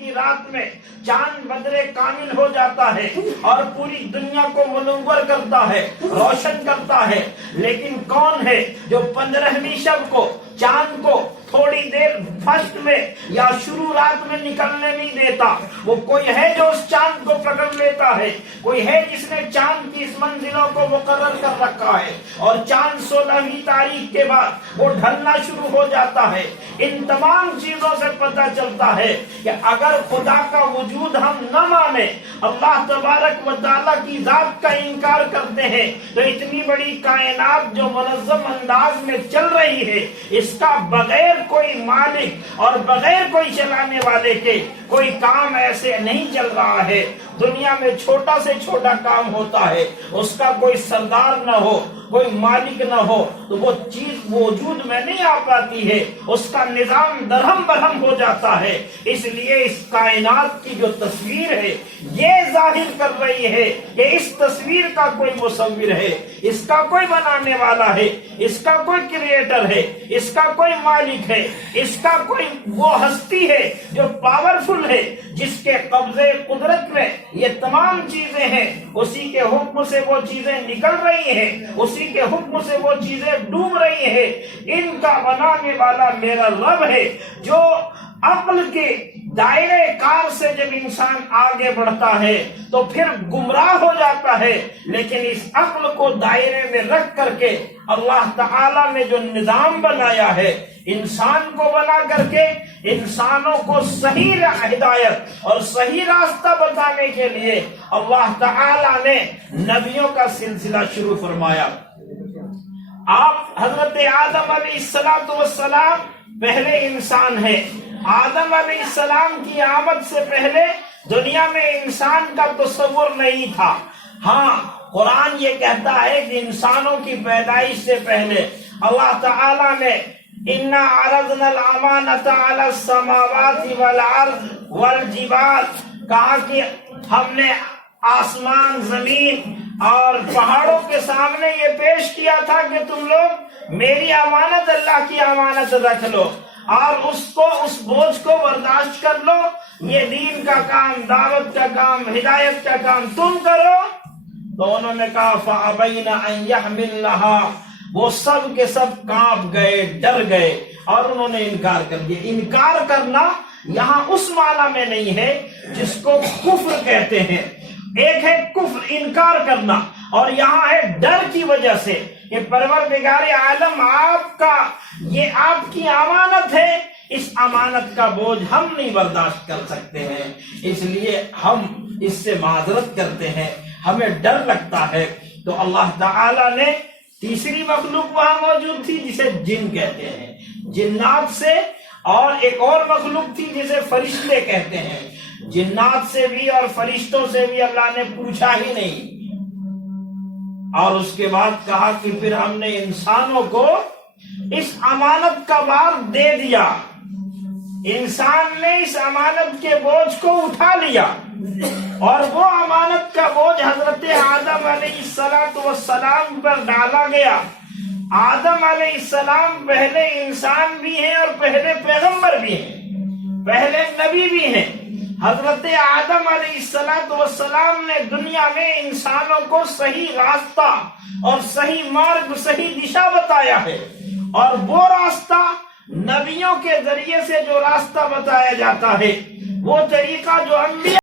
کی رات میں چاند بدر کامل ہو جاتا ہے اور پوری دنیا کو منور کرتا ہے، روشن کرتا ہے، لیکن کون ہے جو 15ویں شب کو چاند کو تھوڑی دیر فرسٹ میں یا شروع رات میں نکلنے نہیں دیتا؟ وہ کوئی ہے جو اس چاند کو پکڑ لیتا ہے، کوئی ہے جس نے چاند کی اس منزلوں کو مقرر کر رکھا ہے، اور چاند 16ویں تاریخ کے بعد وہ ڈھلنا شروع ہو جاتا ہے۔ ان تمام چیزوں سے پتہ چلتا ہے کہ اگر خدا کا وجود ہم نہ مانے، اللہ تبارک و تعالیٰ کی ذات کا انکار کرتے ہیں، تو اتنی بڑی کائنات جو منظم انداز میں چل رہی ہے، اس کا بغیر کوئی مالک اور بغیر کوئی چلانے والے کے کوئی کام ایسے نہیں چل رہا ہے۔ دنیا میں چھوٹا سے چھوٹا کام ہوتا ہے، اس کا کوئی سردار نہ ہو، کوئی مالک نہ ہو تو وہ چیز وجود میں نہیں آ پاتی ہے، اس کا نظام درہم برہم ہو جاتا ہے۔ اس لیے اس کائنات کی جو تصویر ہے یہ ظاہر کر رہی ہے کہ اس تصویر کا کوئی مصور ہے، اس کا کوئی بنانے والا ہے، اس کا کوئی کریٹر ہے، اس کا کوئی مالک ہے، اس کا کوئی وہ ہستی ہے جو پاورفل ہے، جس کے قبضے قدرت میں یہ تمام چیزیں ہیں، اسی کے حکم سے وہ چیزیں نکل رہی ہیں، اسی کے حکم سے وہ چیزیں ڈوب رہی ہیں۔ ان کا بنانے والا میرا رب ہے، جو عقل کے دائرے کار سے جب انسان آگے بڑھتا ہے تو پھر گمراہ ہو جاتا ہے، لیکن اس عقل کو دائرے میں رکھ کر کے اللہ تعالیٰ نے جو نظام بنایا ہے، انسان کو بنا کر کے انسانوں کو صحیح ہدایت اور صحیح راستہ بتانے کے لیے اللہ تعالیٰ نے نبیوں کا سلسلہ شروع فرمایا۔ آپ حضرت آدم علیہ السلام پہلے انسان ہیں۔ آدم علیہ السلام کی آمد سے پہلے دنیا میں انسان کا تصور نہیں تھا۔ ہاں، قرآن یہ کہتا ہے کہ انسانوں کی پیدائش سے پہلے اللہ تعالیٰ نے اِنَّا عَرَضْنَا الْأَمَانَةَ عَلَى السَّمَاوَاتِ وَالْأَرْضِ وَالْجِبَالِ، کہا کہ ہم نے آسمان، زمین اور پہاڑوں کے سامنے یہ پیش کیا تھا کہ تم لوگ میری امانت، اللہ کی امانت رکھ لو اور اس بوجھ کو برداشت کر لو۔ یہ دین کا کام، دعوت کا کام، ہدایت کا کام تم کرو۔ تو انہوں نے کہا فَأَبَيْنَ أَن يَحْمِلْنَهَا، وہ سب کے سب کانپ گئے، ڈر گئے اور انہوں نے انکار کر دیا۔ انکار کرنا یہاں اس معنی میں نہیں ہے جس کو کفر کہتے ہیں۔ ایک ہے کفر، انکار کرنا، اور یہاں ہے ڈر کی وجہ سے کہ پروردگار عالم یہ آپ کی امانت ہے، اس امانت کا بوجھ ہم نہیں برداشت کر سکتے ہیں، اس لیے ہم اس سے معذرت کرتے ہیں، ہمیں ڈر لگتا ہے۔ تو اللہ تعالی نے تیسری مخلوق وہاں موجود تھی جسے جن کہتے ہیں، جنات سے، اور ایک اور مخلوق تھی جسے فرشتے کہتے ہیں۔ جنات سے بھی اور فرشتوں سے بھی اللہ نے پوچھا ہی نہیں، اور اس کے بعد کہا کہ پھر ہم نے انسانوں کو اس امانت کا بار دے دیا۔ انسان نے اس امانت کے بوجھ کو اٹھا لیا، اور وہ امانت کا بوجھ حضرت آدم علیہ السلام پر ڈالا گیا۔ آدم علیہ السلام پہلے انسان بھی ہیں اور پہلے پیغمبر بھی ہیں، پہلے نبی بھی ہیں۔ حضرت آدم علیہ السلام نے دنیا میں انسانوں کو صحیح راستہ اور صحیح مارگ، صحیح دشا بتایا ہے، اور وہ راستہ نبیوں کے ذریعے سے جو راستہ بتایا جاتا ہے، وہ طریقہ جو انبیاء